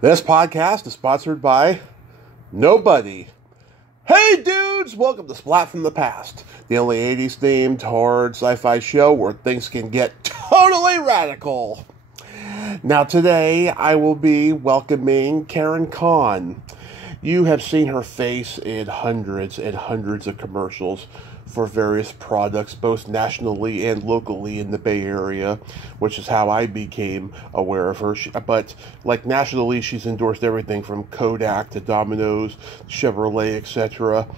This podcast is sponsored by nobody. Hey dudes, welcome to Splat from the Past, the only 80s themed horror sci-fi show where things can get totally radical. Now today I will be welcoming Karen Kahn. You have seen her face in hundreds and hundreds of commercials for various products, both nationally and locally in the Bay Area, which is how I became aware of her. But like nationally, she's endorsed everything from Kovac to Domino's, Chevrolet, etc.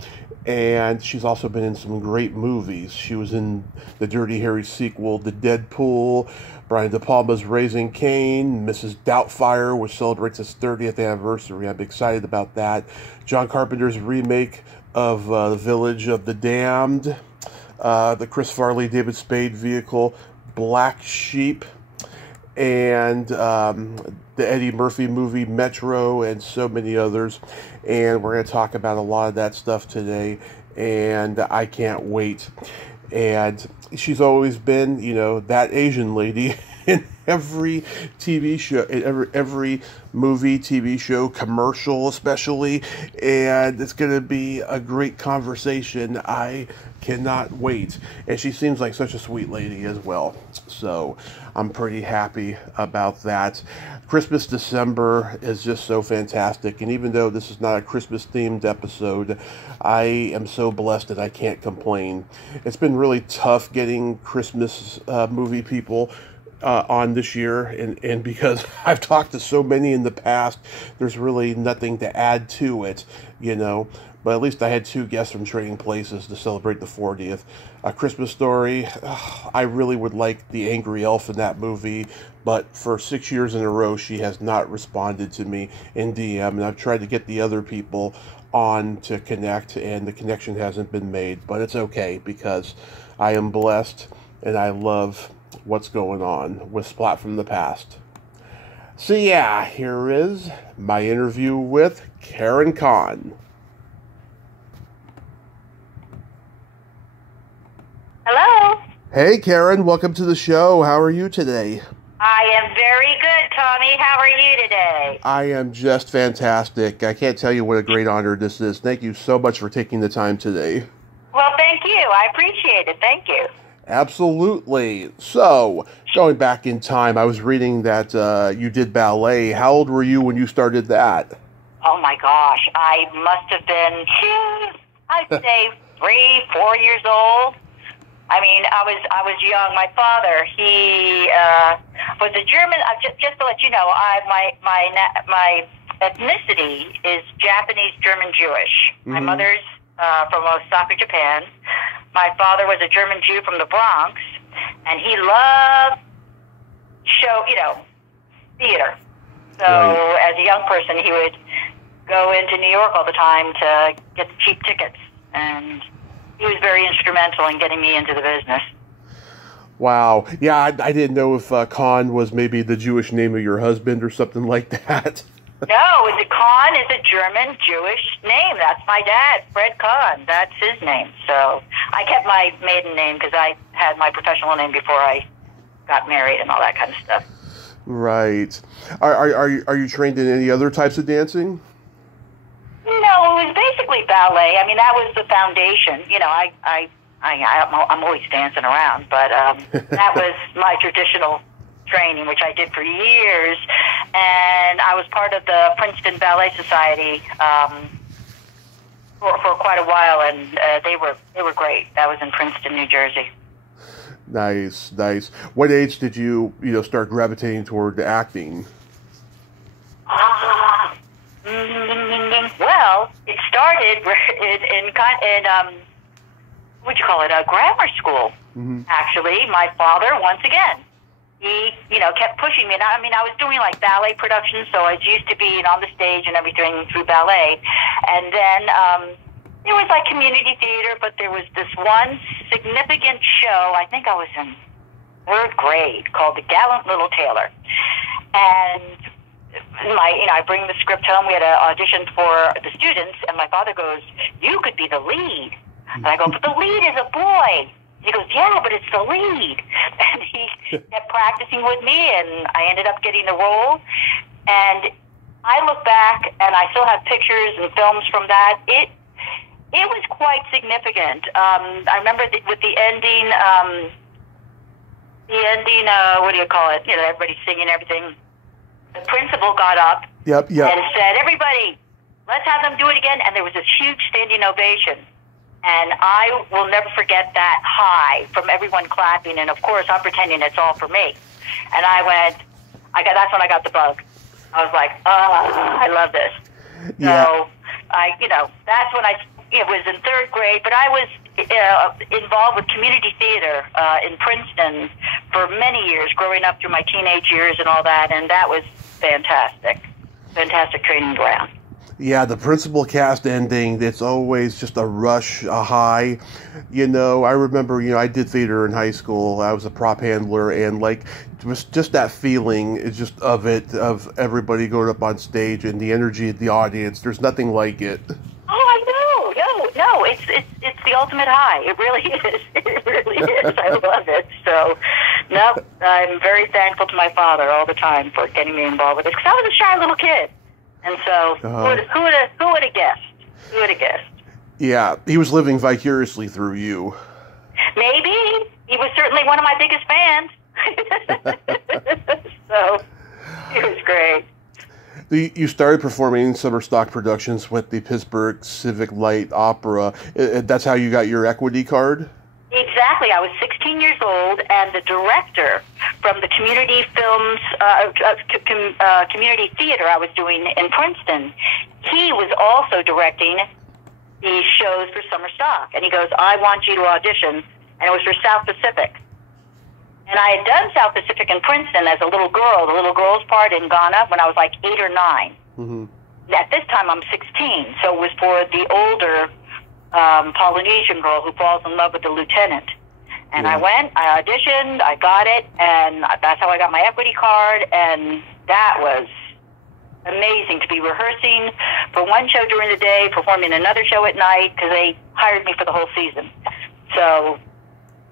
And she's also been in some great movies. She was in the Dirty Harry sequel, The Deadpool, Brian De Palma's Raising Cain, Mrs. Doubtfire, which celebrates its 30th anniversary. I'm excited about that. John Carpenter's remake of The Village of the Damned, the Chris Farley, David Spade vehicle, Black Sheep, and the Eddie Murphy movie Metro, and so many others. And we're going to talk about a lot of that stuff today, and I can't wait. And she's always been, that Asian lady in every TV show, in every movie, TV show, commercial especially, and it's going to be a great conversation. I cannot wait. And she seems like such a sweet lady as well, so I'm pretty happy about that. Christmas December is just so fantastic, and even though this is not a Christmas themed episode, I am so blessed that I can't complain. It's been really tough getting Christmas movie people on this year, and because I've talked to so many in the past, there's really nothing to add to it, but at least I had two guests from Trading Places to celebrate the 40th. A Christmas Story, I really would like the angry elf in that movie, but for 6 years in a row, she has not responded to me in DM, and I've tried to get the other people on to connect, and the connection hasn't been made, but it's okay, because I am blessed, and I love what's going on with Splat from the Past. So yeah, here is my interview with Karen Kahn. Hello. Hey Karen, welcome to the show. How are you today? I am very good, Tommy. How are you today? I am just fantastic. I can't tell you what a great honor this is. Thank you so much for taking the time today. Well, thank you. I appreciate it. Thank you. Absolutely. So, going back in time, I was reading that you did ballet. How old were you when you started that? Oh my gosh, I must have been, I'd say 3, 4 years old. I mean, I was young. My father, he was a German. Just to let you know, my ethnicity is Japanese, German, Jewish. Mm-hmm. My mother's from Osaka, Japan. My father was a German Jew from the Bronx, and he loved theater. So As a young person, he would go into New York all the time to get the cheap tickets, and he was very instrumental in getting me into the business. Wow. Yeah, I didn't know if Kahn was maybe the Jewish name of your husband or something like that. No, Kahn is a German Jewish name. That's my dad, Fred Kahn. That's his name. So I kept my maiden name because I had my professional name before I got married and all that kind of stuff. Right. Are you trained in any other types of dancing? No, it was basically ballet. I mean, that was the foundation. I'm always dancing around, but that was my traditional training, which I did for years, and I was part of the Princeton Ballet Society for quite a while, and they were great. That was in Princeton, New Jersey. Nice. What age did you start gravitating toward acting? Well, it started in grammar school. Mm-hmm. Actually, my father, once again, he, kept pushing me. And I was doing like ballet productions, so I was used to being on the stage and everything through ballet. And then there was like community theater, but there was this one significant show, I think I was in 3rd grade, called The Gallant Little Tailor. And I bring the script home. We had an audition for the students, and my father goes, "You could be the lead." And I go, "But the lead is a boy." He goes, "Yeah, but it's the lead." And he kept practicing with me, and I ended up getting the role. And I look back, and I still have pictures and films from that. It was quite significant. I remember with the ending, what do you call it? You know, everybody singing everything. The principal got up Yep. and said, "Everybody, let's have them do it again." And there was this huge standing ovation. And I will never forget that high from everyone clapping. And, of course, I'm pretending it's all for me. And that's when I got the bug. I was like, I love this. Yeah. So, that's when it was in third grade. But I was involved with community theater in Princeton for many years, growing up through my teenage years and all that. And that was fantastic. Fantastic training ground. Yeah, the principal cast ending, it's always just a rush, a high. You know, I remember, I did theater in high school. I was a prop handler, and, like, it was just that feeling, it's just of everybody going up on stage and the energy of the audience. There's nothing like it. Oh, I know. No, it's the ultimate high. It really is. It really is. I love it. So, no, I'm very thankful to my father all the time for getting me involved with this, because I was a shy little kid. And so, who would have guessed? Who would have guessed? Yeah, he was living vicariously through you. Maybe. He was certainly one of my biggest fans. So, it was great. You started performing summer stock productions with the Pittsburgh Civic Light Opera. That's how you got your equity card? Exactly. I was 16 years old, and the director from the community films, community theater I was doing in Princeton, he was also directing the shows for summer stock. And he goes, "I want you to audition." And it was for South Pacific. And I had done South Pacific in Princeton as a little girl, the little girl's part in Ghana, when I was like 8 or 9. Mm-hmm. At this time, I'm 16, so it was for the older Polynesian girl who falls in love with the lieutenant. And I went, I auditioned, I got it, and that's how I got my equity card, and that was amazing to be rehearsing for one show during the day, performing another show at night, because they hired me for the whole season. So,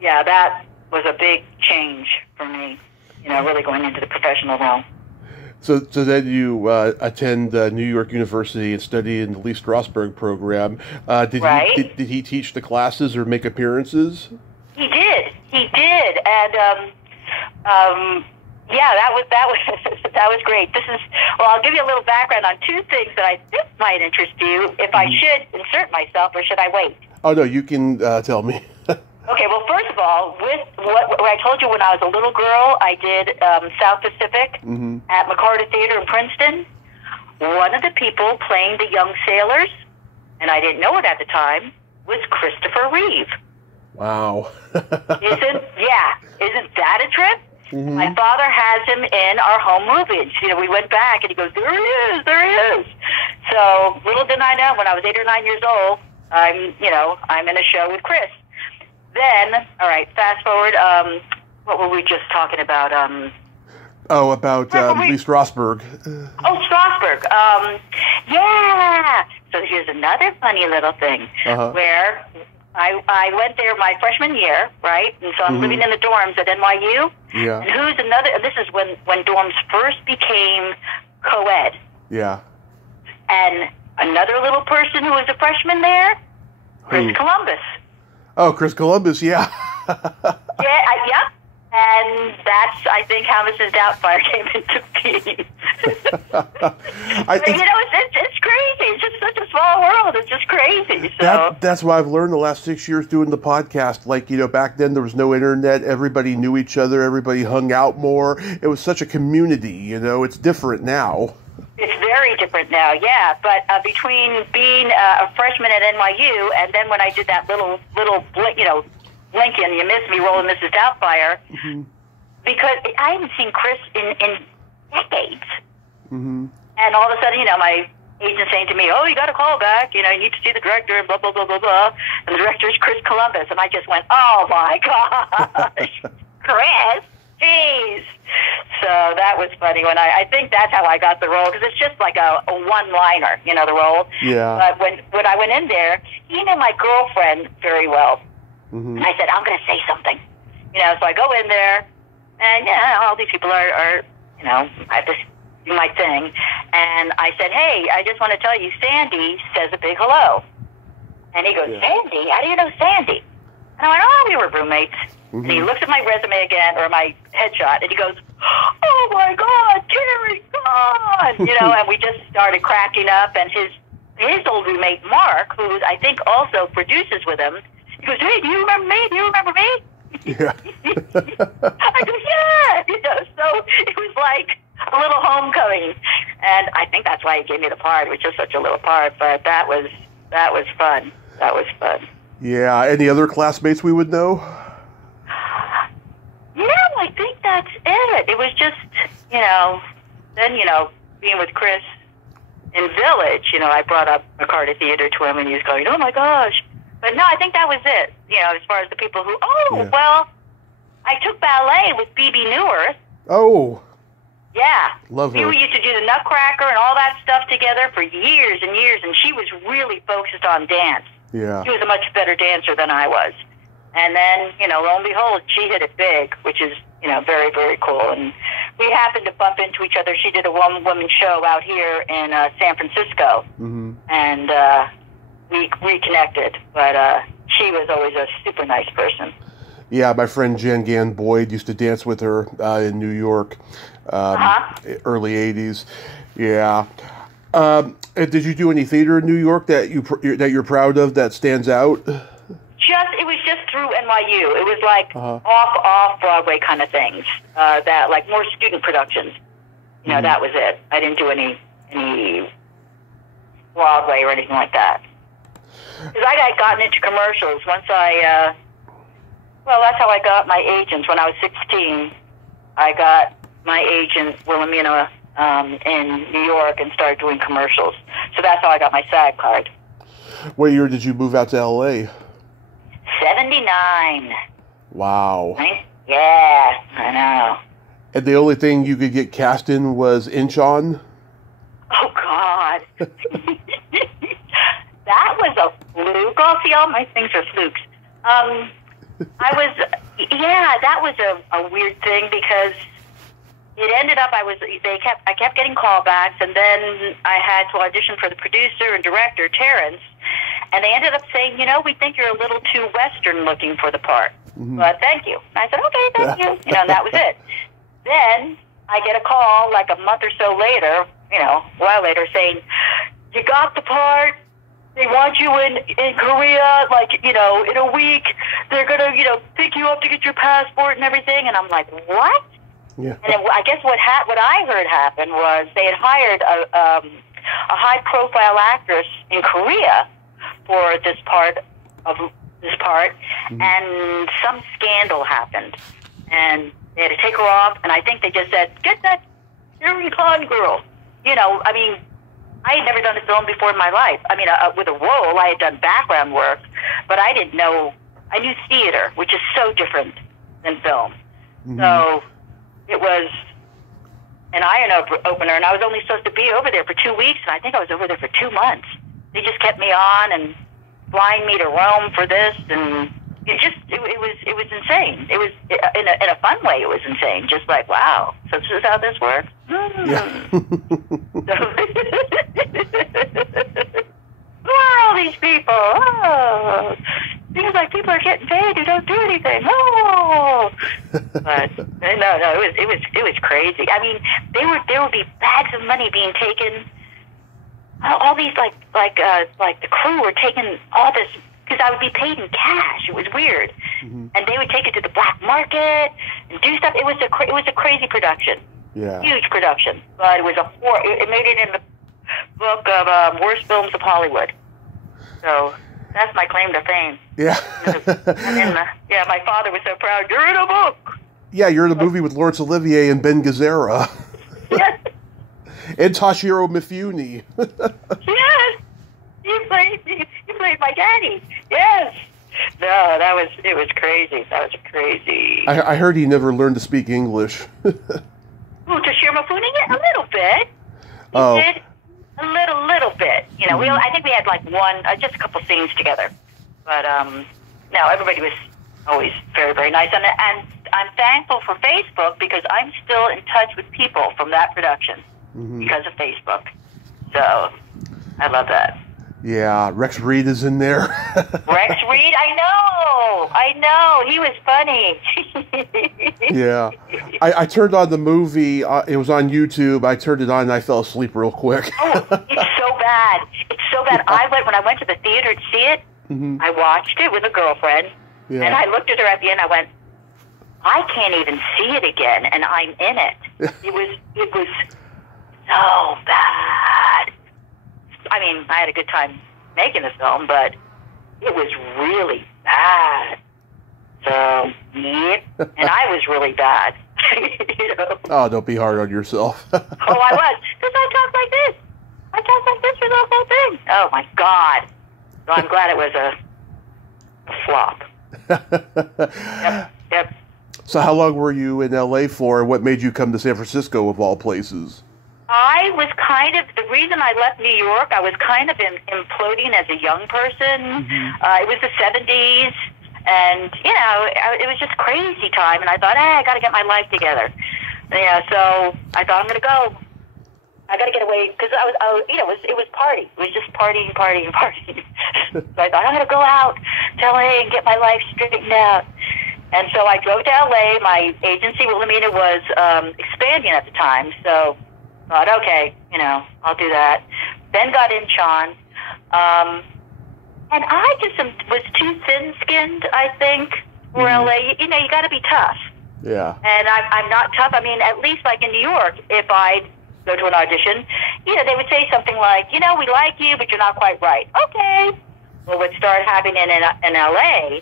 yeah, that was a big change for me, really going into the professional realm. So then you attend New York University and study in the Lee Strasberg program. Did he teach the classes or make appearances? He did, and that was great. I'll give you a little background on two things that I think might interest you. If I should insert myself, or should I wait? Oh no, you can tell me. Okay, well, first of all, with what I told you when I was a little girl, I did South Pacific at McCarter Theater in Princeton. One of the people playing the young sailors, and I didn't know it at the time, was Christopher Reeve. Wow. Isn't that a trip? Mm-hmm. My father has him in our home movies. We went back, and he goes, there he is. So little did I know, when I was 8 or 9 years old, I'm in a show with Chris. Then, all right, fast forward, what were we just talking about? About Lee Strasberg. Oh, Strasberg. Yeah. So here's another funny little thing where I went there my freshman year, right? And so I'm living in the dorms at NYU. Yeah. And who's another? This is when dorms first became co-ed. Yeah. And another little person who was a freshman there, Chris Columbus. Oh, Chris Columbus, yeah. Yep. And that's, I think, how Mrs. Doubtfire came into being. It's crazy. It's just such a small world. It's just crazy. So that's why I've learned the last 6 years doing the podcast. Like, back then there was no internet. Everybody knew each other. Everybody hung out more. It was such a community, It's different now. It's very different now, yeah. But between being a freshman at NYU and then when I did that little Lincoln, You Miss Me, Rolling Mrs. Doubtfire, because I hadn't seen Chris in decades. And all of a sudden, my agent saying to me, "Oh, you got to call back. You need to see the director," and blah, blah, blah, blah, blah. And the director is Chris Columbus. And I just went, "Oh, my gosh, Chris, jeez." So that was funny. When I think that's how I got the role, because it's just like a one-liner, the role. Yeah. But when I went in there, he knew my girlfriend very well. And I said, "I'm going to say something." So I go in there, and all these people are I have this do my thing. And I said, hey, I just want to tell you, Sandy says a big hello. And he goes, Sandy? How do you know Sandy? And I went, oh, we were roommates. Mm-hmm. And he looks at my resume again, or my headshot, and he goes, oh, my God, Karen Kahn! You know, and we just started cracking up. And his old roommate, Mark, who I think also produces with him, he goes, hey, do you remember me? Do you remember me? Yeah. I go, yeah. You know, so it was like a little homecoming. And I think that's why he gave me the part. It was just such a little part. But that was fun. That was fun. Yeah. Any other classmates we would know? No, I think that's it. It was just, you know, then, you know, being with Chris in Village, you know, I brought up McCarter Theater to him, and he was going, oh, my gosh. But no, I think that was it, you know, as far as the people who, well, I took ballet with B.B. Newer. Oh. Yeah. Love her. We used to do the Nutcracker and all that stuff together for years and years, and she was really focused on dance. Yeah. She was a much better dancer than I was. And then, you know, lo and behold, she hit it big, which is, you know, very, very cool. And we happened to bump into each other. She did a one-woman show out here in San Francisco. Mm-hmm. And we reconnected. But she was always a super nice person. Yeah, my friend Jan Gann Boyd used to dance with her in New York, early 80s. Yeah. Did you do any theater in New York that you're proud of that stands out? It was just through NYU. It was like off Broadway kind of things. That like more student productions. You know, that was it. I didn't do any Broadway or anything like that. Because I had gotten into commercials once that's how I got my agents. When I was 16, I got my agent, Wilhelmina, in New York, and started doing commercials. So that's how I got my SAG card. What year did you move out to L.A.? 79. Wow. Yeah, I know. And the only thing you could get cast in was Inchon? Oh, God. That was a fluke. Oh, see, all my things are flukes. That was a weird thing because it ended up I kept getting callbacks, and then I had to audition for the producer and director, Terrence, and they ended up saying, you know, we think you're a little too Western looking for the part. Mm-hmm. But thank you. And I said, okay, thank you. You know, and that was it. Then I get a call like a month or so later, you know, a while later, saying, you got the part. They want you in Korea, like, you know, in a week. They're going to, you know, pick you up to get your passport and everything. And I'm like, what? Yeah. And then I guess what I heard happened was they had hired a high-profile actress in Korea for this part, mm-hmm. and some scandal happened. And they had to take her off, and I think they just said, get that Karen Kahn girl. You know, I mean, I had never done a film before in my life. I mean, with a role, I had done background work, but I didn't know. I knew theater, which is so different than film. Mm-hmm. So it was an eye-opener, and I was only supposed to be over there for 2 weeks, and I think I was over there for 2 months. They just kept me on and flying me to Rome for this, and it was insane. It was in a fun way. It was insane. Just like, wow, so this is how this works. Yeah. Who are all these people? Oh, seems like people are getting paid who don't do anything. Oh, but no, it was crazy. I mean, there would be bags of money being taken. All these like the crew were taking all this because I would be paid in cash. It was weird, mm-hmm. and they would take it to the black market and do stuff. It was a crazy production. Yeah, huge production. But it was it made it in the book of worst films of Hollywood. So that's my claim to fame. Yeah. And then, my father was so proud. You're in a book. Yeah, you're in a movie with Laurence Olivier and Ben Gazzara. Yes. And Toshiro Mifune. Yes. You played my daddy. Yes. No, it was crazy. That was crazy. I heard he never learned to speak English. Toshiro Mifune? Yeah, a little bit. He did. A little bit. You know, mm-hmm. I think we had like just a couple scenes together. But, no, everybody was always very, very nice. And I'm thankful for Facebook because I'm still in touch with people from that production. because of Facebook. So I love that. Yeah, Rex Reed is in there. Rex Reed, I know. He was funny. Yeah. I turned on the movie. It was on YouTube. I turned it on and I fell asleep real quick. Oh, it's so bad. It's so bad. When I went to the theater to see it, I watched it with a girlfriend, and I looked at her at the end. I went, I can't even see it again, and I'm in it. It was so bad. I mean, I had a good time making the film, but it was really bad. So, yep. And I was really bad. You know? Oh, don't be hard on yourself. Oh, I was. Because I talked like this. I talked like this for the whole thing. Oh, my God. So I'm glad it was a flop. Yep. So how long were you in L.A. for, and what made you come to San Francisco, of all places? I was the reason I left New York, I was kind of imploding as a young person. It was the 70s, and, you know, it was just crazy time, and I thought, I got to get my life together. Yeah, so I thought, I'm going to go. I got to get away, because it was party. It was just partying. So I thought, I'm going to go out to LA and get my life straightened out. And so I drove to LA. My agency, Wilhelmina, was expanding at the time, so I thought, okay, you know, I'll do that. Then got Inchon. And I just was too thin-skinned, I think, for LA. You know, you got to be tough. Yeah. And I'm not tough. I mean, at least like in New York, if I'd go to an audition, you know, they would say something like, you know, we like you, but you're not quite right. Okay. Well, what started happening in LA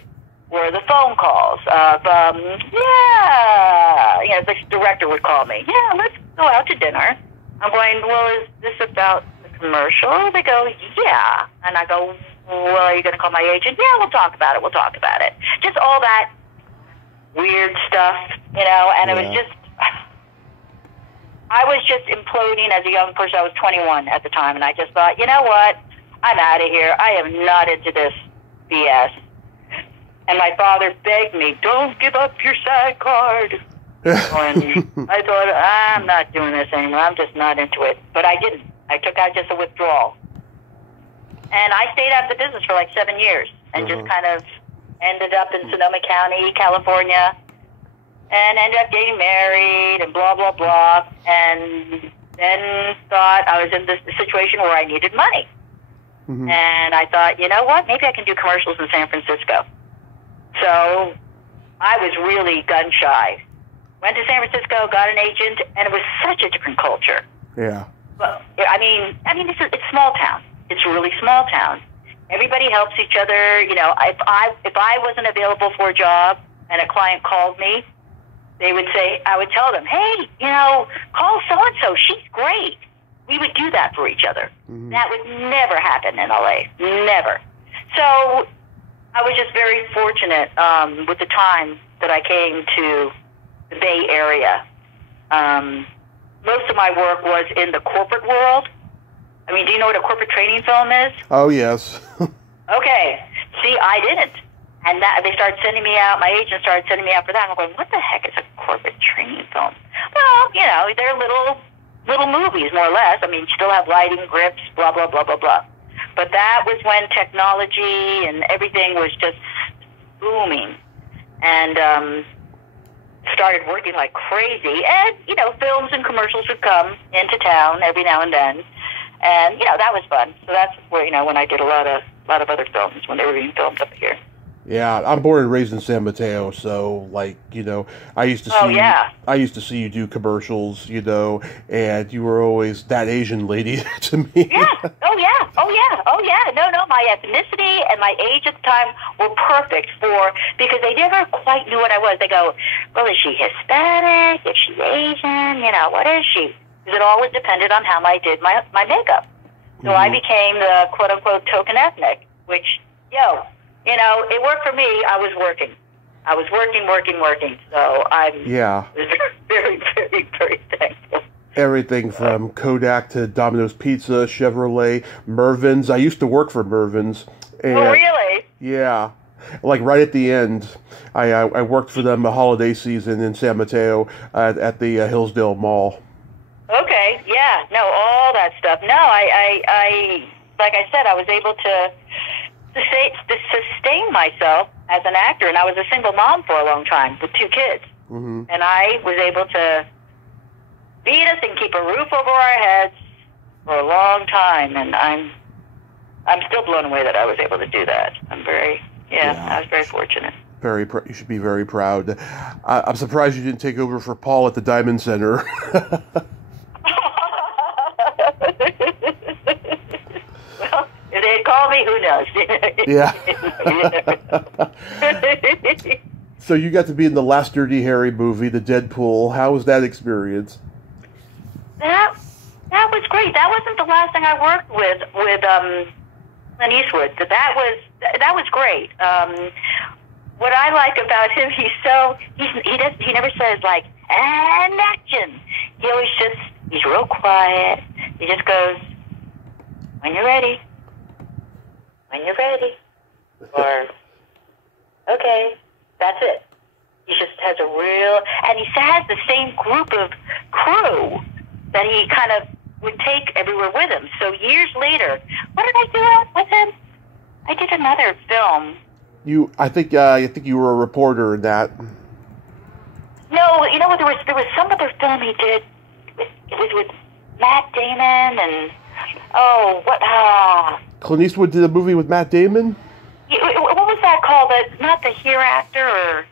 were the phone calls of, you know, the director would call me. Yeah, let's go out to dinner. I'm going, well, is this about the commercial? They go, yeah. And I go, well, are you going to call my agent? Yeah, we'll talk about it. Just all that weird stuff, you know, and it was just, I was just imploding as a young person. I was 21 at the time, and I just thought, you know what? I'm out of here. I am not into this BS. And my father begged me, don't give up your SAG card. And I thought, I'm not doing this anymore. I'm just not into it. But I didn't. I took out just a withdrawal. And I stayed out of the business for like 7 years and just kind of ended up in Sonoma County, California, and ended up getting married and blah, blah, blah. And then thought I was in this situation where I needed money. And I thought, you know what? Maybe I can do commercials in San Francisco. So I was really gun shy. Went to San Francisco, got an agent, and it was such a different culture. Yeah. But I mean, it's small town. It's a really small town. Everybody helps each other. You know, if I wasn't available for a job and a client called me, they would say, I would tell them, hey, you know, call so and so. She's great. We would do that for each other. That would never happen in LA. Never. So I was just very fortunate with the time that I came to the Bay Area. Most of my work was in the corporate world. I mean, do you know what a corporate training film is? Oh, yes. Okay. See, I didn't. And they started sending me out, my agent started sending me out for that. And I'm going, what the heck is a corporate training film? Well, you know, they're little movies, more or less. I mean, you still have lighting, grips, blah, blah, blah, blah, blah. But that was when technology and everything was just booming. And started working like crazy. And, you know, films and commercials would come into town every now and then. And, you know, that was fun. So that's where, you know, when I did a lot of other films, when they were being filmed up here. Yeah, I'm born and raised in San Mateo, so, like, you know, I used to see you do commercials, you know, and you were always that Asian lady to me. Yeah. Oh yeah. No, my ethnicity and my age at the time were perfect because they never quite knew what I was. They go, well, is she Hispanic? Is she Asian? You know, what is she? Because it always depended on how I did my makeup. So I became the quote-unquote token ethnic, which, you know, it worked for me. I was working. So I'm very, very, very thankful. Everything from Kodak to Domino's Pizza, Chevrolet, Mervyn's. I used to work for Mervyn's. And, oh, really? Yeah. Like right at the end, I worked for them the holiday season in San Mateo at the Hillsdale Mall. Okay. Okay. Yeah. No, all that stuff. No, I like I said, I was able to sustain myself as an actor, and I was a single mom for a long time with 2 kids, and I was able to feed us and keep a roof over our heads for a long time, and I'm still blown away that I was able to do that. I was very fortunate. You should be very proud. I'm surprised you didn't take over for Paul at the Diamond Center. Well, if they'd call me, who knows? Yeah. So you got to be in the last Dirty Harry movie, the Deadpool. How was that experience? That was great. That wasn't the last thing I worked with Clint Eastwood. That was great. What I like about him, he never says like, and action. He always he's real quiet. He just goes, when you're ready. Or, okay, that's it. He just has and he has the same group of crew that he kind of would take everywhere with him. So years later, what did I do with him? I did another film. I think you were a reporter in that. No, you know what? There was some other film he did. It was with Matt Damon and Clint Eastwood did a movie with Matt Damon. What was that called? Not The Hereafter, or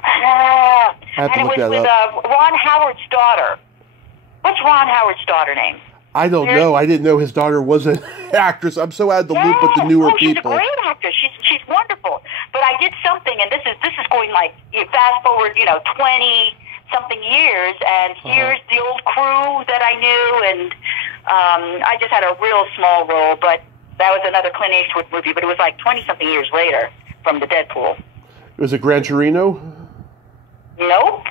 I have to and look it was that with up. Ron Howard's daughter. What's Ron Howard's daughter name? I don't know. I didn't know his daughter was an actress. I'm so out of the loop with the newer she's people. She's a great actress. She's wonderful. But I did something, and this is going like, you fast forward, 20-something years, and here's the old crew that I knew, and I just had a real small role, but that was another Clint Eastwood movie, but it was like 20-something years later from the Deadpool. Was it Gran Torino? Nope.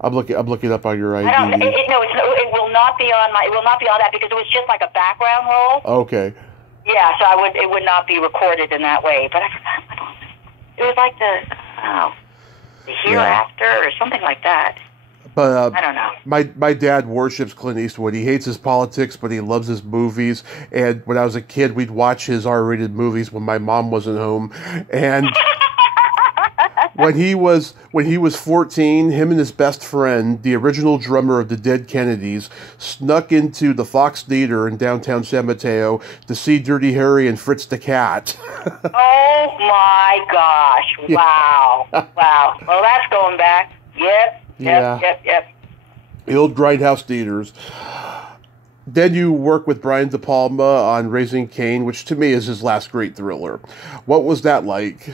I'm looking up on your ID. It will not be on that because it was just like a background role. Okay. Yeah, so it would not be recorded in that way. But I forgot. It was like the Hereafter or something like that. But I don't know. My dad worships Clint Eastwood. He hates his politics, but he loves his movies. And when I was a kid, we'd watch his R-rated movies when my mom wasn't home. And when he was 14, him and his best friend, the original drummer of the Dead Kennedys, snuck into the Fox Theater in downtown San Mateo to see Dirty Harry and Fritz the Cat. Oh my gosh! Yeah. Wow! Well, that's going back. Yep. The old Grindhouse theaters. Then you work with Brian De Palma on Raising Cain, which to me is his last great thriller. What was that like?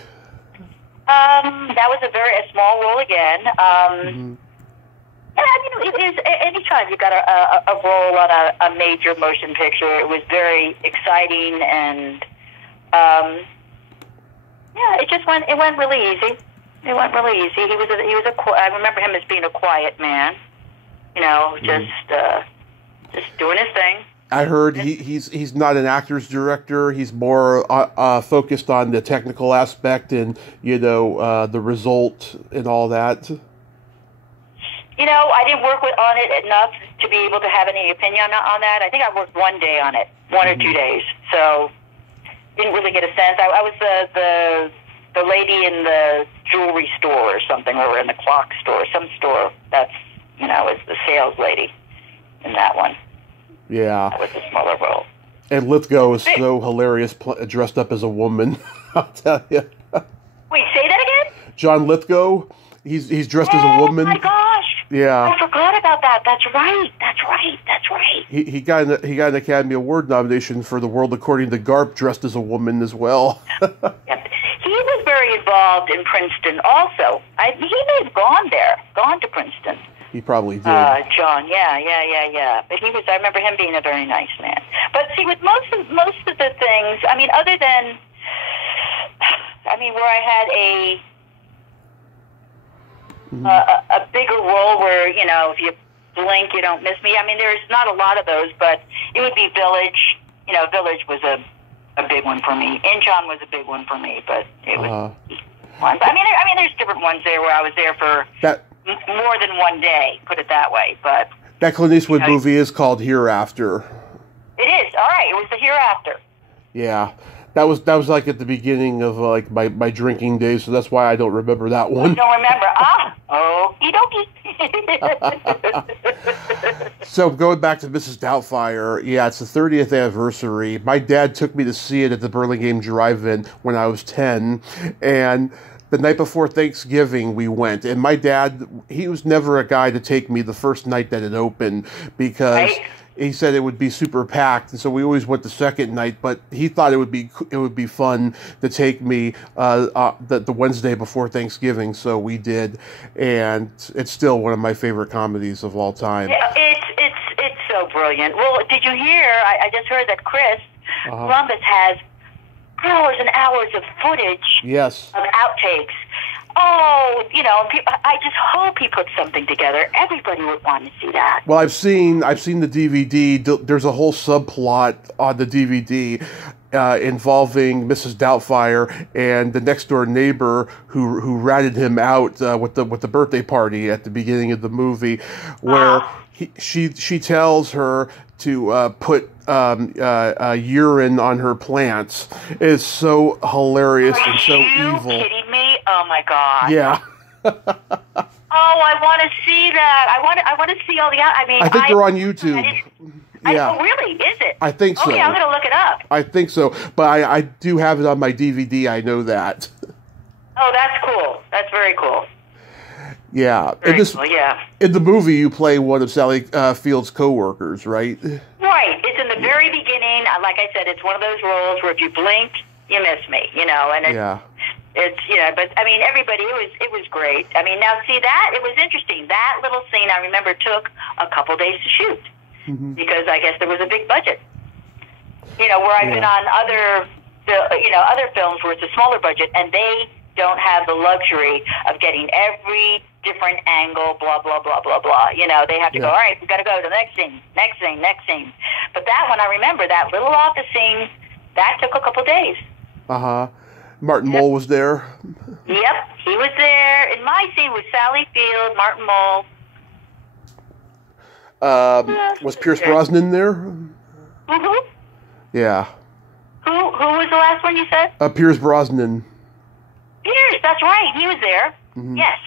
That was a small role again. Yeah, it is. Anytime you got a role on a major motion picture, it was very exciting, and it went really easy. It went really easy. I remember him as being a quiet man, just doing his thing. I heard he's not an actor's director. He's more focused on the technical aspect and the result and all that. I didn't work on it enough to be able to have any opinion on that. I think I worked one day on it, 1 or 2 days, so didn't really get a sense. I was the lady in the jewelry store or something, or in the clock store, some store that's was the sales lady in that one. Yeah. That was a smaller role. And Lithgow is so hilarious dressed up as a woman. I'll tell you. Wait, say that again? John Lithgow, he's dressed as a woman. Oh my gosh. Yeah. I forgot about that. That's right. He got an Academy Award nomination for The World According to Garp, dressed as a woman as well. Yep. He was very involved in Princeton also. He may have gone to Princeton. He probably did. John, yeah. But I remember him being a very nice man. But see, with most of the things, other than, where I had a bigger role where, if you blink, you don't miss me. There's not a lot of those, but it would be Village. Village was a big one for me. Inchon was a big one for me, but it was one. There's different ones there where I was there for more than one day, put it that way. But That Clint Eastwood movie is called Hereafter. It is. All right. It was the Hereafter. Yeah. That was like at the beginning of like my drinking days, so that's why I don't remember that one. You don't remember? Okie dokie. So going back to Mrs. Doubtfire, yeah, it's the 30th anniversary. My dad took me to see it at the Burlingame Drive-In when I was 10, and the night before Thanksgiving we went. And my dad, he was never a guy to take me the first night that it opened because. Right. He said it would be super packed, and so we always went the second night. But he thought it would be fun to take me the Wednesday before Thanksgiving, so we did, and it's still one of my favorite comedies of all time. Yeah, it's so brilliant. Well, did you hear? I just heard that Chris Columbus has hours and hours of footage. Yes. Of outtakes. Oh, I just hope he puts something together. Everybody would want to see that. Well, I've seen the DVD. There's a whole subplot on the DVD involving Mrs. Doubtfire and the next door neighbor who ratted him out with the birthday party at the beginning of the movie, where she tells her to put urine on her plants. It's so hilarious and so evil. Are you kidding me? Oh my God. Yeah. I want to see that. I want to see all the. I think they're on YouTube. Yeah. Really? Is it? I think so. Okay, I'm going to look it up. I think so, but I do have it on my DVD. I know that. Oh, that's cool. That's very cool. Yeah. Cool, yeah. In the movie, you play one of Sally Field's co-workers, right? Right. It's in the very beginning. Like I said, it's one of those roles where if you blink, you miss me, and it's but I mean, everybody, it was great. I mean, now see that, it was interesting. That little scene, I remember, took a couple days to shoot because I guess there was a big budget. Where I've been on other films where it's a smaller budget and they don't have the luxury of getting every different angle, blah, blah, blah, blah, blah. They have to go, all right, we've got to go to the next scene. But that one, I remember, that little office scene, that took a couple days. Martin Mull was there. Yep, he was there. In my scene was Sally Field, Martin Mull. Was Pierce Brosnan there? Mm-hmm. Yeah. Who was the last one you said? Pierce Brosnan. Pierce, that's right. He was there. Mm-hmm. Yes.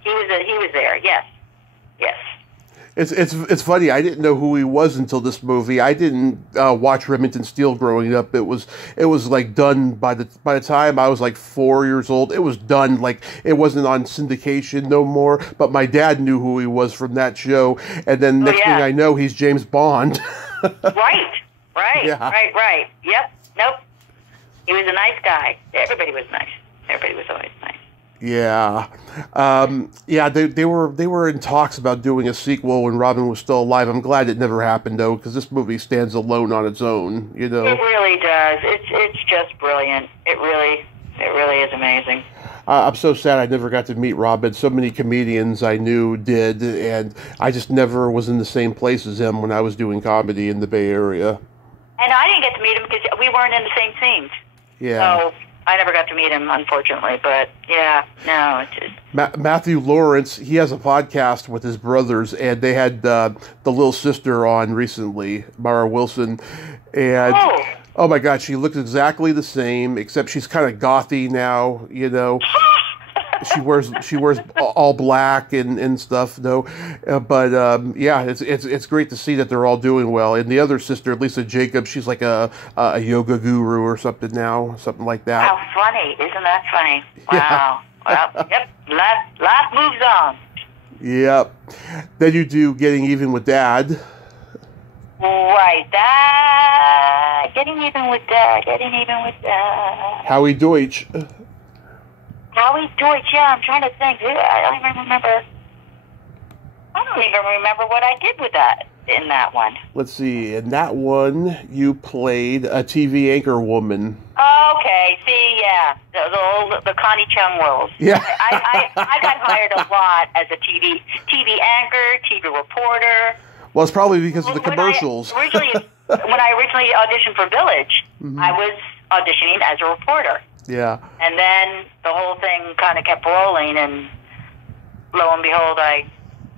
He was there. Yes. It's funny. I didn't know who he was until this movie. I didn't watch Remington Steele growing up. It was like done by the time I was like 4 years old. It was done, like it wasn't on syndication no more. But my dad knew who he was from that show. And then next thing I know, he's James Bond. Right. Yeah. Right. Yep. Nope. He was a nice guy. Everybody was nice. Everybody was always nice. Yeah. They were in talks about doing a sequel when Robin was still alive. I'm glad it never happened, though, because this movie stands alone on its own, It really does. It's just brilliant. It really is amazing. I'm so sad I never got to meet Robin. So many comedians I knew did, and I just never was in the same place as him when I was doing comedy in the Bay Area. And I didn't get to meet him because we weren't in the same scenes. Yeah. So I never got to meet him, unfortunately, but it's just... Matthew Lawrence, he has a podcast with his brothers, and they had the little sister on recently, Mara Wilson, and oh my God, she looks exactly the same, except she's kind of gothy now, She wears all black and stuff though, but it's great to see that they're all doing well. And the other sister, Lisa Jacobs, she's like a yoga guru or something now, something like that. How funny! Isn't that funny? Wow. Yeah. Well, yep. Life moves on. Yep. Then you do Getting Even with Dad. Right. That. Getting Even with Dad. Howie Deutsch. Howie Deutsch, yeah, I'm trying to think. I don't even remember what I did with that in that one. Let's see. In that one, you played a TV anchor woman. Okay. See, yeah, the Connie Chung roles. Yeah. I got hired a lot as a TV anchor, TV reporter. Well, it's probably because of the commercials. When I originally auditioned for Village, I was auditioning as a reporter. Yeah. And then the whole thing kind of kept rolling, and lo and behold, I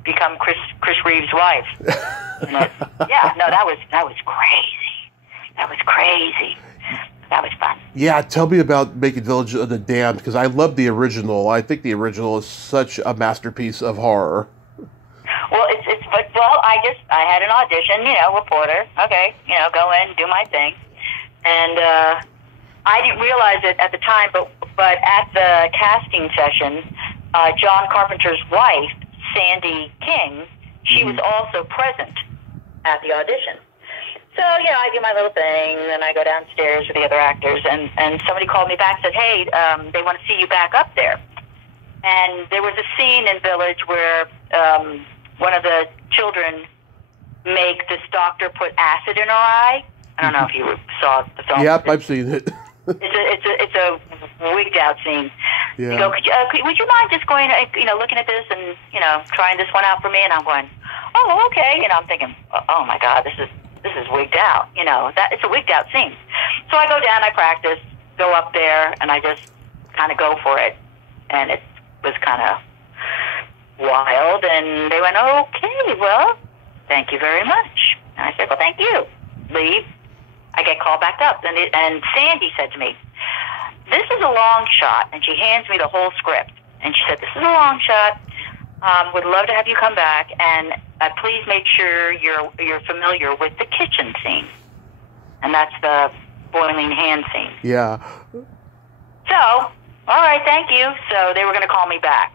become Chris Reeves' wife. Yeah, no, that was crazy. That was crazy. That was fun. Yeah, tell me about making Village of the Damned, because I love the original. I think the original is such a masterpiece of horror. Well, I had an audition, reporter. Okay, go in, do my thing. And I didn't realize it at the time, but at the casting session, John Carpenter's wife, Sandy King, she was also present at the audition. So, I do my little thing, and I go downstairs with the other actors, and somebody called me back and said, hey, they want to see you back up there. And there was a scene in Village where one of the children make this doctor put acid in her eye. I don't know if you saw the film. Yep, I've seen it. It's a wigged out scene. Yeah. You go, would you mind just going, looking at this and, trying this one out for me? And I'm going, oh, okay. I'm thinking, oh my God, this is wigged out. It's a wigged out scene. So I go down, I practice, go up there, and I just kind of go for it. And it was kind of wild. And they went, okay, well, thank you very much. And I said, well, thank you. Leave. I get called back up. And Sandy said to me, this is a long shot. And she hands me the whole script. And she said, this is a long shot. Would love to have you come back. And please make sure you're familiar with the kitchen scene. And that's the boiling hand scene. Yeah. So, all right, thank you. So they were going to call me back.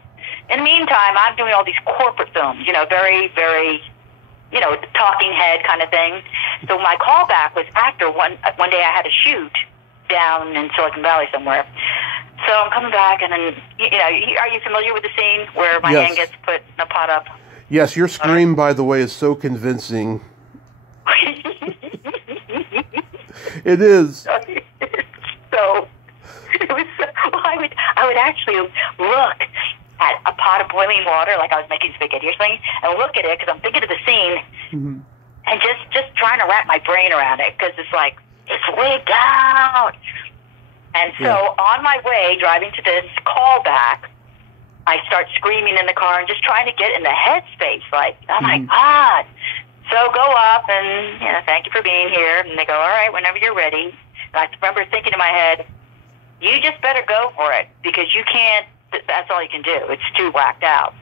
In the meantime, I'm doing all these corporate films, very, very, talking head kind of thing. So my callback was actor. One day I had a shoot down in Silicon Valley somewhere. So I'm coming back, and then, are you familiar with the scene where my hand gets put in a pot up? Yes, your scream, by the way, is so convincing. It is. So it was. Well, I would actually look at a pot of boiling water, like I was making spaghetti or something, and look at it because I'm thinking of the scene, and just trying to wrap my brain around it, because it's like, it's wigged out. And so on my way driving to this callback, I start screaming in the car and just trying to get in the headspace, like, oh my God. So go up and, thank you for being here. And they go, all right, whenever you're ready. And I remember thinking in my head, you just better go for it, because you can't, that's all you can do. It's too whacked out.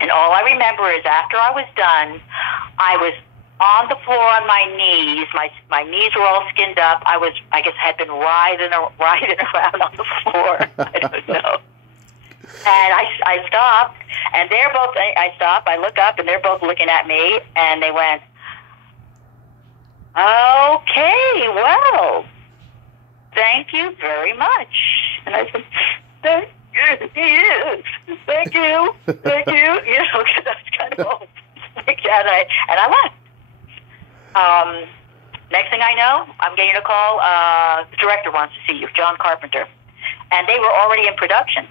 And all I remember is after I was done, I was on the floor on my knees. My knees were all skinned up. I guess had been writhing around on the floor. I don't know. And I stopped, and I stop, I look up, and they're both looking at me, and they went, okay, well, thank you very much. And I said, thank you, because I was kind of all freaked out, and I left. Next thing I know, I'm getting a call, the director wants to see you, John Carpenter. And they were already in production.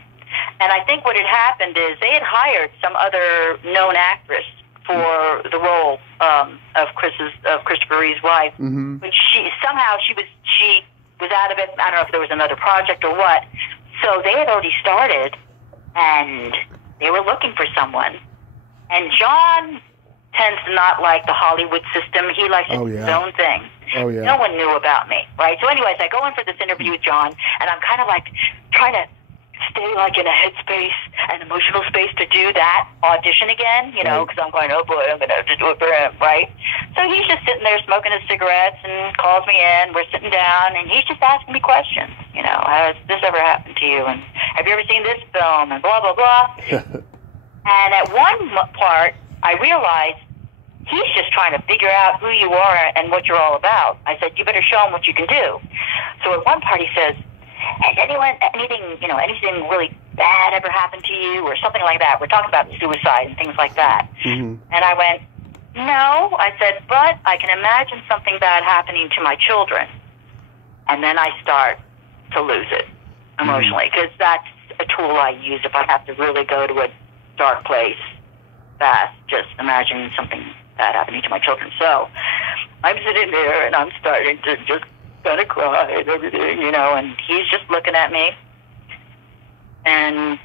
And I think what had happened is they had hired some other known actress for the role of Christopher Reeve's wife. But she was out of it. I don't know if there was another project or what. So they had already started, and they were looking for someone. And John tends to not like the Hollywood system. He likes his own thing. Oh, yeah. No one knew about me, right? So anyways, I go in for this interview with John, and I'm kind of like trying to stay like in a headspace, an emotional space to do that audition again, because I'm going, oh boy, I'm going to have to do it for him, right? So he's just sitting there smoking his cigarettes and calls me in. We're sitting down, and he's just asking me questions. Has this ever happened to you? And have you ever seen this film? And blah, blah, blah. And at one part, I realized he's just trying to figure out who you are and what you're all about. I said, you better show him what you can do. So at one part he says, has anything really bad ever happened to you, or something like that? We're talking about suicide and things like that. And I went, no. I said, but I can imagine something bad happening to my children. And then I start to lose it emotionally, because that's a tool I use if I have to really go to a dark place fast, just imagining something bad happening to my children. So I'm sitting there, and I'm starting to just kind of cry and everything, and he's just looking at me. And,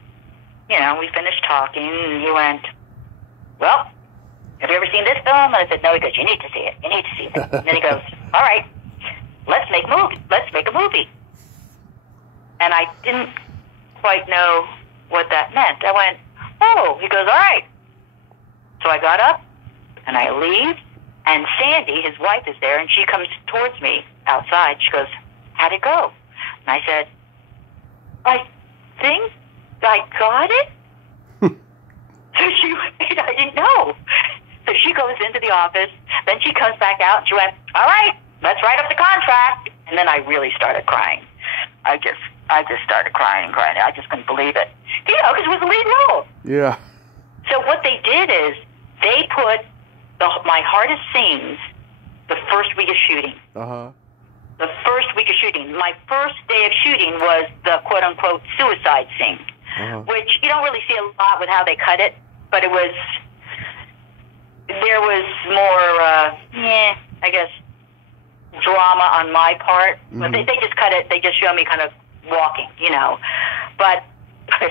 we finished talking, and he went, well, have you ever seen this film? And I said, no. He goes, you need to see it. You need to see it. And then he goes, all right, let's make a movie. And I didn't quite know what that meant. I went, oh. He goes, all right. So I got up, and I leave, and Sandy, his wife, is there, and she comes towards me outside. She goes, how'd it go? And I said, I think I got it. So she went, I didn't know. So she goes into the office, then she comes back out, and she went, all right, let's write up the contract. And then I really started crying. I just started crying. I just couldn't believe it. You know, because it was the lead role. Yeah. So what they did is they put my hardest scenes the first week of shooting. Uh-huh. The first week of shooting. My first day of shooting was the quote-unquote suicide scene, which you don't really see a lot with how they cut it, but there was more, I guess, drama on my part. But they just cut it. They just show me kind of walking, you know. But,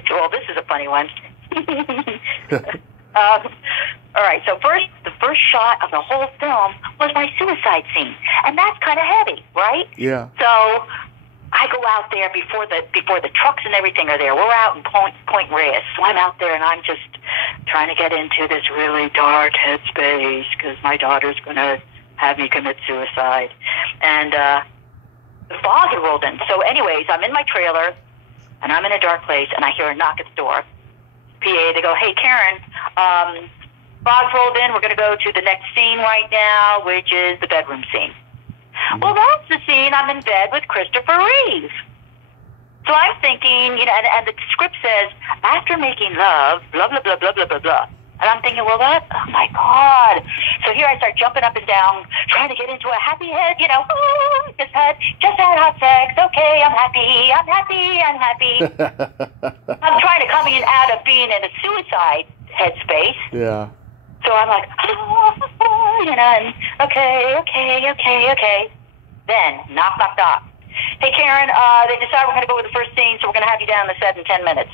well, this is a funny one. All right, so the first shot of the whole film was my suicide scene, and that's kind of heavy, right? Yeah. So I go out there before the trucks and everything are there. We're out in Point Reyes, so I'm out there and I'm just trying to get into this really dark headspace because my daughter's going to have me commit suicide, and the fog had rolled in. So, anyways, I'm in my trailer and I'm in a dark place, and I hear a knock at the door. PA, they go, hey, Karen, fog's rolled in. We're going to go to the next scene right now, which is the bedroom scene. Well, that's the scene I'm in bed with Christopher Reeve. So I'm thinking, you know, and the script says, after making love, blah, blah, blah, blah, blah, blah, blah. And I'm thinking, well, oh, my God. So here I start jumping up and down, trying to get into a happy head, you know, just had hot sex. Okay, I'm happy. I'm trying to come in out of being in a suicide headspace. Yeah. So I'm like, you know, and okay. Then, knock. Hey, Karen, they decide we're going to go with the first scene, so we're going to have you down the set in 10 minutes.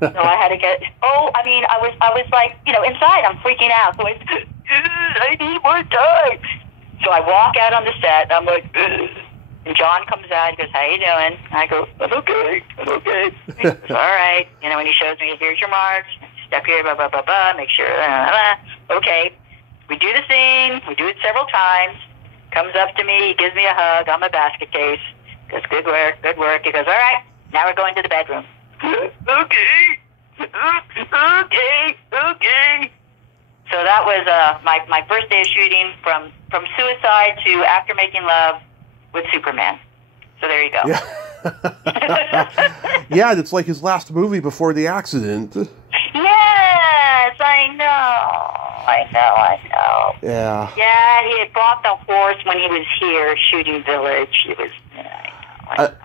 So I had to get, I was like, you know, inside, I'm freaking out. So I need more time. So I walk out on the set, I'm like, and John comes out, he goes, how you doing? I go, I'm okay. He goes, all right. You know, when he shows me, here's your marks, step here, blah, blah, blah, blah, make sure, okay. We do the scene, we do it several times, comes up to me, he gives me a hug on my basket case, goes, good work. He goes, all right, now we're going to the bedroom. Okay. So that was my first day of shooting from suicide to after making love with Superman. So there you go. Yeah, yeah, it's like his last movie before the accident. Yes, I know. Yeah. Yeah, he had bought the horse when he was here shooting Village. He was...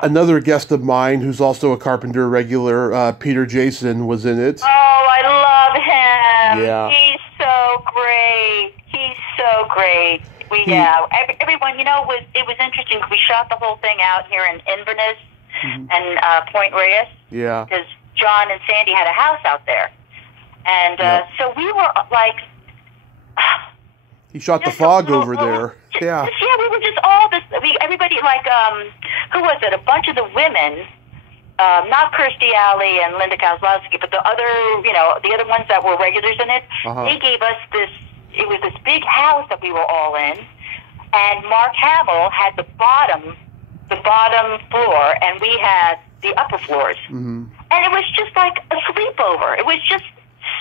Another guest of mine, who's also a Carpenter regular, Peter Jason, was in it. Oh, I love him. Yeah. He's so great. Everyone, you know, it was interesting. We shot the whole thing out here in Inverness and Point Reyes. Yeah. Because John and Sandy had a house out there. And so we were like... He shot the fog over there. Yeah. Yeah, we were just all this... everybody, like, who was it? A bunch of the women, not Kirstie Alley and Linda Kozlowski, but the other ones that were regulars in it, they gave us this... It was this big house that we were all in, and Mark Hamill had the bottom floor, and we had the upper floors. And it was just like a sleepover. It was just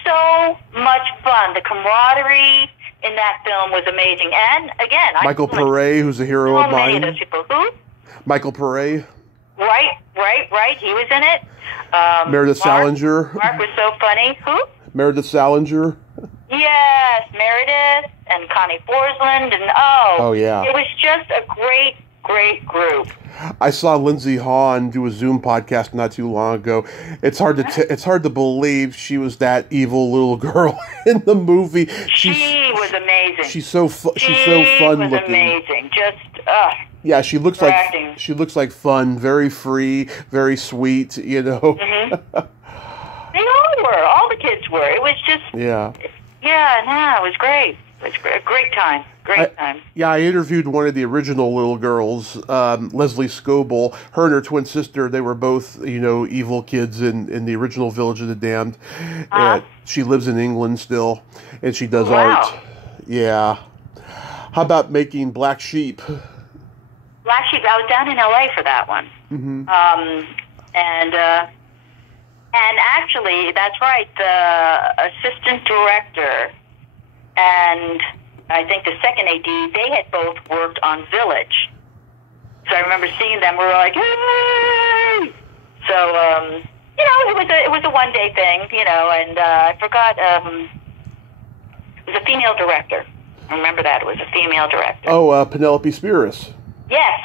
so much fun. The camaraderie in that film was amazing. And again, Michael Pare, who's a hero of mine. Many of those people. Who? Michael Pare. Right. He was in it. Meredith Salinger. Mark was so funny. Who? Meredith Salinger. Yes, Meredith and Connie Forsland, and it was just a great group. I saw Lindsay Hahn do a Zoom podcast not too long ago. It's hard to believe she was that evil little girl in the movie. She was amazing. She's so fun looking. Amazing. Just yeah, she looks like fun, very free, very sweet. You know. They all were. All the kids were. It was just... Yeah. Yeah, no, it was great. It was a great time. Great time. Yeah, I interviewed one of the original little girls, Leslie Scoble. Her and her twin sister, they were both, evil kids in the original Village of the Damned. And she lives in England still, and she does art. Yeah. How about making Black Sheep? Black Sheep, I was down in L.A. for that one. Mm-hmm. And actually, that's right, the assistant director and I think the second AD, they had both worked on Village. So I remember seeing them, we were like, hey! So, it was a one-day thing, and I forgot, it was a female director. I remember that, it was a female director. Oh, Penelope Spheris. Yes.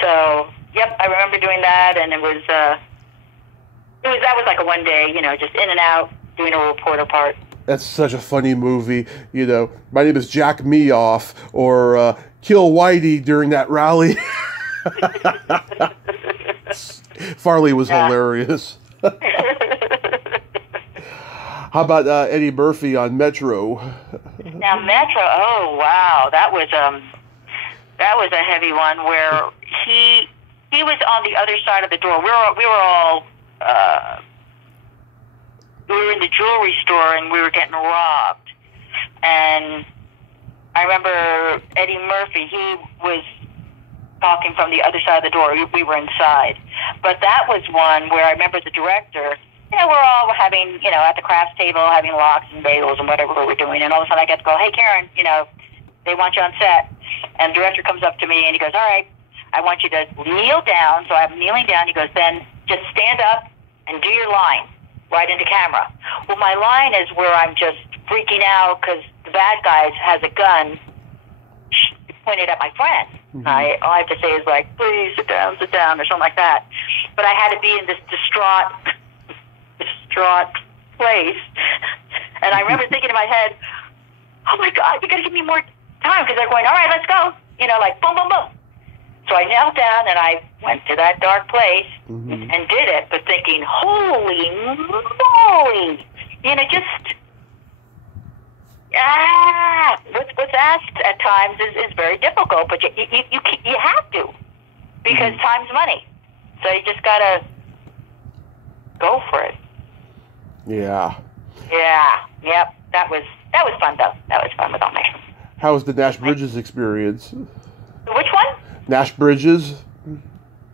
So, yep, I remember doing that, and that was like a one day, just in and out, doing a reporter part. That's such a funny movie, My name is Jack Me Off, or Kill Whitey during that rally. Farley was hilarious. How about Eddie Murphy on Metro? Now Metro, oh wow, that was a heavy one where he was on the other side of the door. We were in the jewelry store and we were getting robbed. And I remember Eddie Murphy, he was talking from the other side of the door. We were inside. But that was one where I remember the director, we're all having, at the crafts table, having lox and bagels and whatever we were doing. And all of a sudden I get to go, hey, Karen, they want you on set. And the director comes up to me and he goes, all right, I want you to kneel down. So I'm kneeling down. He goes, then just stand up and do your line right into camera. Well, my line is where I'm just freaking out because the bad guy has a gun pointed at my friend. Mm-hmm. All I have to say is like, please sit down, or something like that. But I had to be in this distraught place. And I remember thinking in my head, oh my God, you got to give me more time, because they're going, all right, let's go. Like boom, boom, boom. So I knelt down and I went to that dark place and did it, but thinking, holy moly, what's asked at times is very difficult, but you have to, because time's money. So you just gotta go for it. Yeah. Yeah. Yep. That was fun though. That was fun with all my. How was the Nash Bridges experience? Which one? Nash Bridges.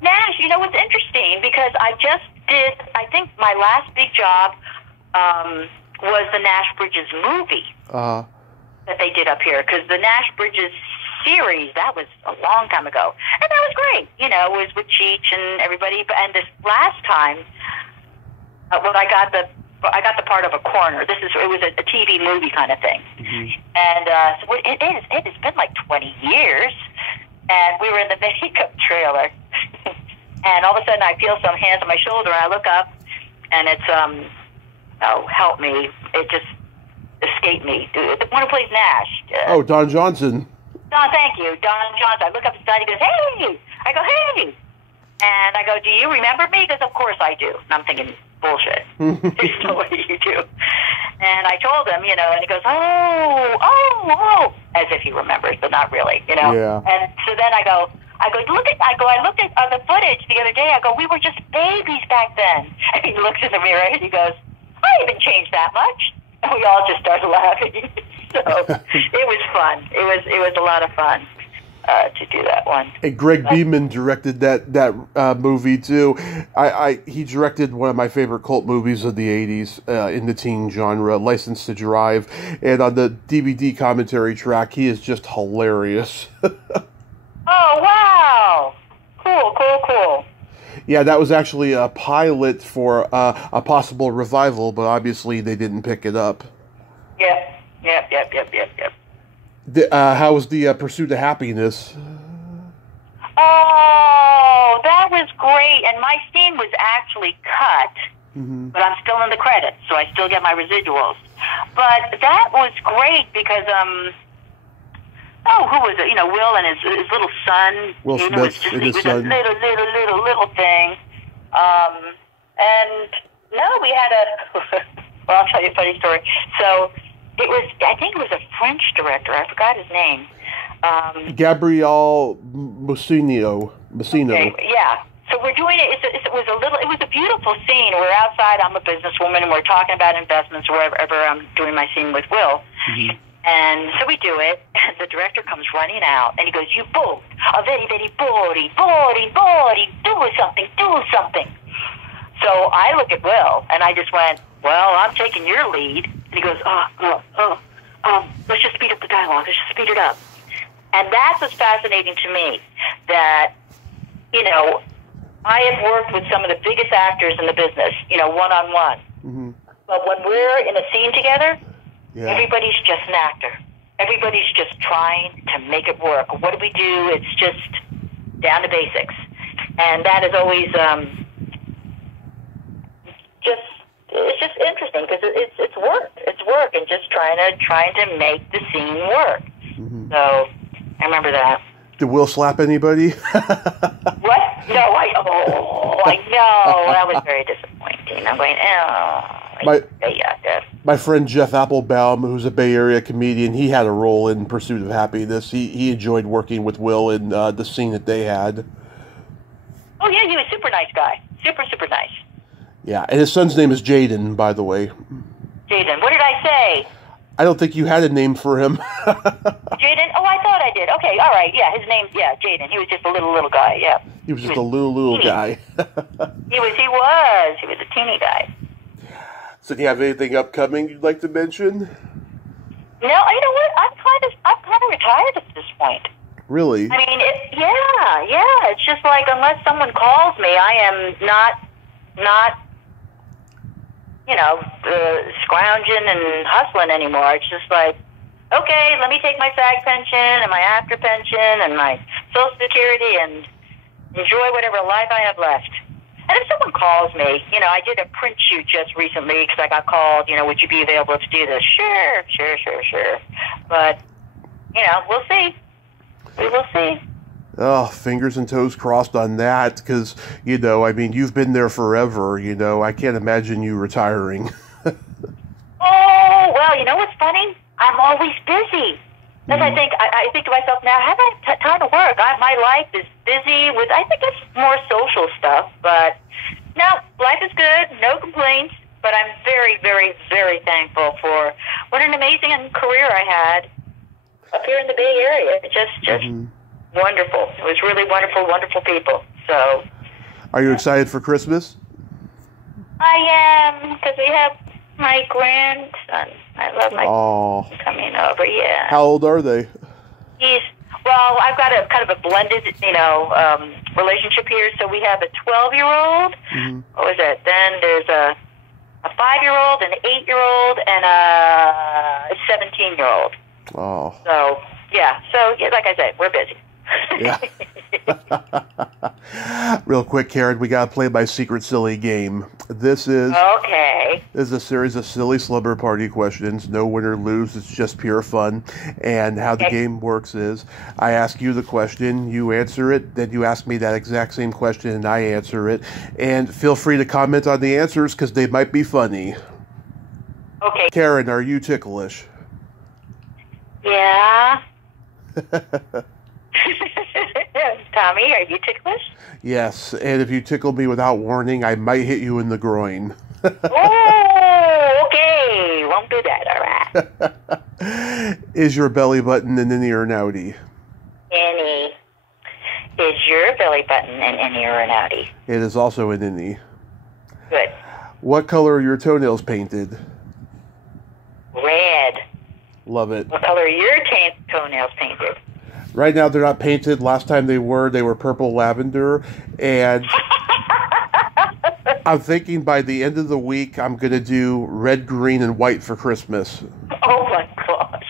Nash, what's interesting, because I just did, I think my last big job was the Nash Bridges movie that they did up here, because the Nash Bridges series, that was a long time ago. And that was great, it was with Cheech and everybody. And this last time, when I got the part of a corner. It was a TV movie kind of thing. Mm-hmm. And so it has been like 20 years. And we were in the makeup trailer. And all of a sudden I feel some hands on my shoulder. And I look up and it's, help me. It just escaped me. The one who plays Nash. Don Johnson. Don, thank you. Don Johnson. I look up at the side. He goes, hey. I go, hey. And I go, do you remember me? He goes, of course I do. And I'm thinking, bullshit. There's no way you do. And I told him, and he goes, oh, as if he remembers, but not really, Yeah. And so then I looked at the footage the other day. I go, we were just babies back then. And he looks in the mirror and he goes, I haven't changed that much. And we all just started laughing. So it was fun. It was a lot of fun. To do that one. And Greg Beeman directed that movie too. He directed one of my favorite cult movies of the 80s in the teen genre, License to Drive. And on the DVD commentary track, he is just hilarious. Oh, wow. Cool. Yeah, that was actually a pilot for a possible revival, but obviously they didn't pick it up. Yep. How was the Pursuit of Happiness? Oh, that was great. And my scene was actually cut, but I'm still in the credits, so I still get my residuals. But that was great because, who was it? Will and his little son. Will Smith and his son. It was a little thing. And no, we had well, I'll tell you a funny story. So I think it was a French director. I forgot his name. Gabriel Messino. Okay, yeah. So we're doing it. It was a beautiful scene. We're outside. I'm a businesswoman, and we're talking about investments or wherever I'm doing my scene with Will. Mm-hmm. And so we do it, and the director comes running out, and he goes, "You both are very, very boring, do something. So I look at Will, and I just went, well, I'm taking your lead. And he goes, let's just speed up the dialogue. Let's just speed it up. And that's what's fascinating to me, that, I have worked with some of the biggest actors in the business, one-on-one. Mm-hmm. But when we're in a scene together, everybody's just an actor. Everybody's just trying to make it work. What do we do? It's just down to basics. And that is always it's just interesting because it's work. It's work and just trying to make the scene work. Mm-hmm. So I remember that. Did Will slap anybody? What? No, I know. That was very disappointing. I'm going, my friend Jeff Applebaum, who's a Bay Area comedian, he had a role in Pursuit of Happiness. He enjoyed working with Will in the scene that they had. Oh, yeah, he was a super nice guy. Super, super nice. Yeah, and his son's name is Jaden, by the way. Jaden. What did I say? I don't think you had a name for him. Jaden? Oh, I thought I did. Okay, all right. Yeah, his name, Jaden. He was just a little guy, yeah. He was just a little guy. He was a teeny guy. So do you have anything upcoming you'd like to mention? No, you know what? I'm kind of retired at this point. Really? I mean, it's just like unless someone calls me, I am not scrounging and hustling anymore. It's just like, okay, let me take my SAG pension and my actor pension and my Social Security and enjoy whatever life I have left. And if someone calls me, I did a print shoot just recently because I got called, would you be available to do this? Sure. But, we'll see. We will see. Oh, fingers and toes crossed on that because, you've been there forever, I can't imagine you retiring. Oh, well, you know what's funny? I'm always busy. Because I think to myself, now, I haven't time to work. My life is busy with, I think it's more social stuff. But, no, life is good. No complaints. But I'm very, very, very thankful for what an amazing career I had up here in the Bay Area. Just wonderful. It was really wonderful, wonderful people. So, are you excited for Christmas? I am, because we have my grandson. I love my grandson coming over, yeah. How old are they? Well, I've got a kind of a blended, relationship here. So we have a 12-year-old. Mm-hmm. What was it? Then there's a 5-year-old, an 8-year-old, and a 17-year-old. Oh. So, yeah. So, like I said, we're busy. Yeah. Real quick, Karen, we gotta play my secret silly game. This is a series of silly slumber party questions. No win or lose. It's just pure fun. And how the game works is, I ask you the question, you answer it, then you ask me that exact same question, and I answer it. And feel free to comment on the answers because they might be funny. Okay. Karen, are you ticklish? Yeah. Tommy, are you ticklish? Yes, and if you tickle me without warning, I might hit you in the groin. Oh, okay. Won't do that, all right. Is your belly button an innie or an outie? Innie. Is your belly button an innie or an outie? It is also an innie. Good. What color are your toenails painted? Red. Love it. What color are your toenails painted? Right now, they're not painted. Last time they were purple lavender. And I'm thinking by the end of the week, I'm going to do red, green, and white for Christmas. Oh, my gosh.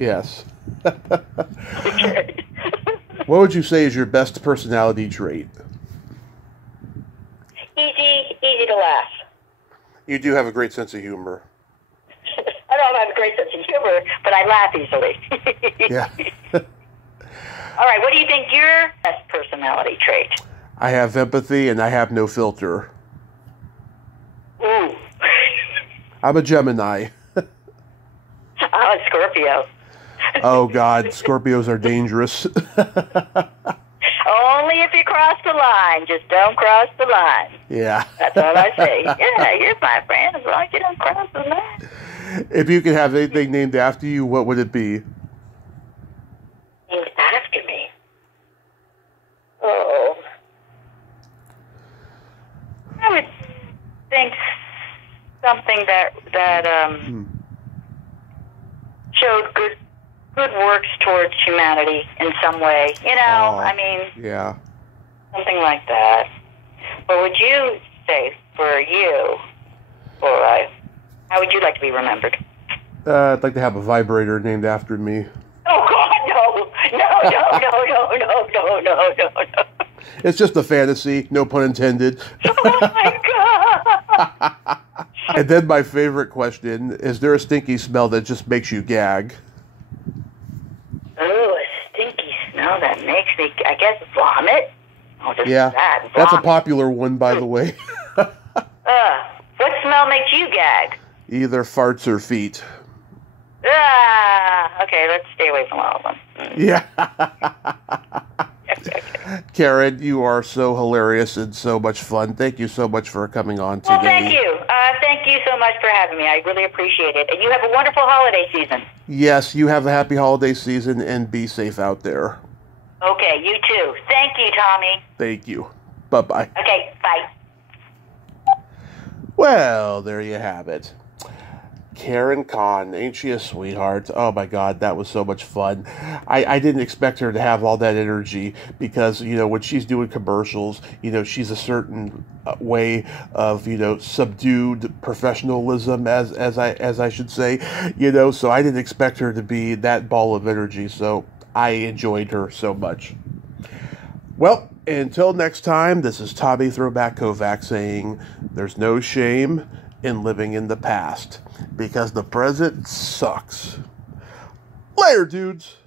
Yes. Okay. What would you say is your best personality trait? Easy to laugh. You do have a great sense of humor. I don't have a great sense of humor, but I laugh easily. Yeah. All right, what do you think your best personality trait? I have empathy and I have no filter. Ooh. I'm a Gemini. I'm a Scorpio. Oh, God. Scorpios are dangerous. Only if you cross the line. Just don't cross the line. Yeah. That's all I say. Yeah, you're my friend as long as you don't cross the line. If you could have anything named after you, what would it be? Named after me? Oh. I would think something that showed good works towards humanity in some way. You know, I mean, yeah, something like that. What would you say for you? Or how would you like to be remembered? I'd like to have a vibrator named after me. Oh God, no! No! It's just a fantasy, no pun intended. Oh my God! And then my favorite question, is there a stinky smell that just makes you gag? Oh, a stinky smell that makes me, I guess, vomit? Oh, just Yeah, that. that's a popular one, by the way. What smell makes you gag? Either farts or feet. Okay, let's stay away from all of them. Yeah. Karen, you are so hilarious and so much fun. Thank you so much for coming on today. Well, thank you. Thank you so much for having me. I really appreciate it. And you have a wonderful holiday season. Yes, you have a happy holiday season and be safe out there. Okay, you too. Thank you, Tommy. Thank you. Bye-bye. Okay, bye. Well, there you have it. Karen Kahn, ain't she a sweetheart? Oh my God, that was so much fun. I didn't expect her to have all that energy because, you know, when she's doing commercials, you know, she's a certain way of, you know, subdued professionalism, as I should say, you know, so I didn't expect her to be that ball of energy, so I enjoyed her so much. Well, until next time, this is Tommy Throwback Kovac saying there's no shame in living in the past because the present sucks. Later, dudes.